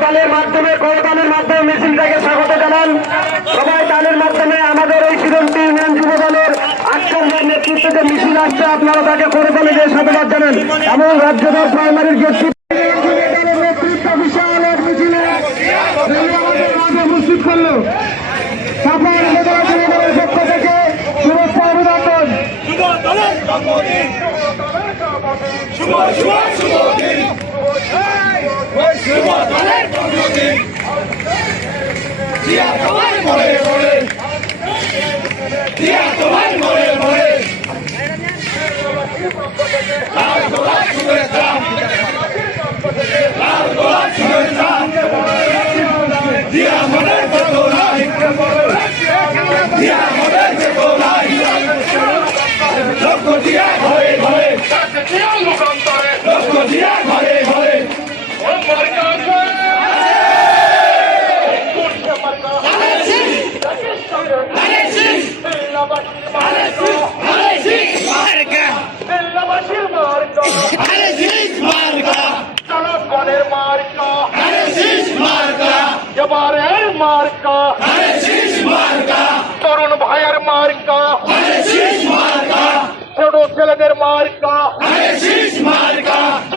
করতালের মাধ্যমে করতালের মাধ্যমে মিছিলটাকে স্বাগত জানান সবাই তালের মাধ্যমে আমাদের এই শ্রীরন্তি ইউনিয়ন যুব দলের আক্রমণের নেতৃত্বে যে মিছিল আসছে আপনারা তাকে করতালে দিয়ে সাধুবাদ জানান এবং রাজ্যদর প্রাইমারির যে অভিনন্দন শুভ শুভ শুভ দিয়া তোমার মরে মরে মার্কা। তরুণ ভাইয়ের মার্কা ছোট ছেলেদের মার্কা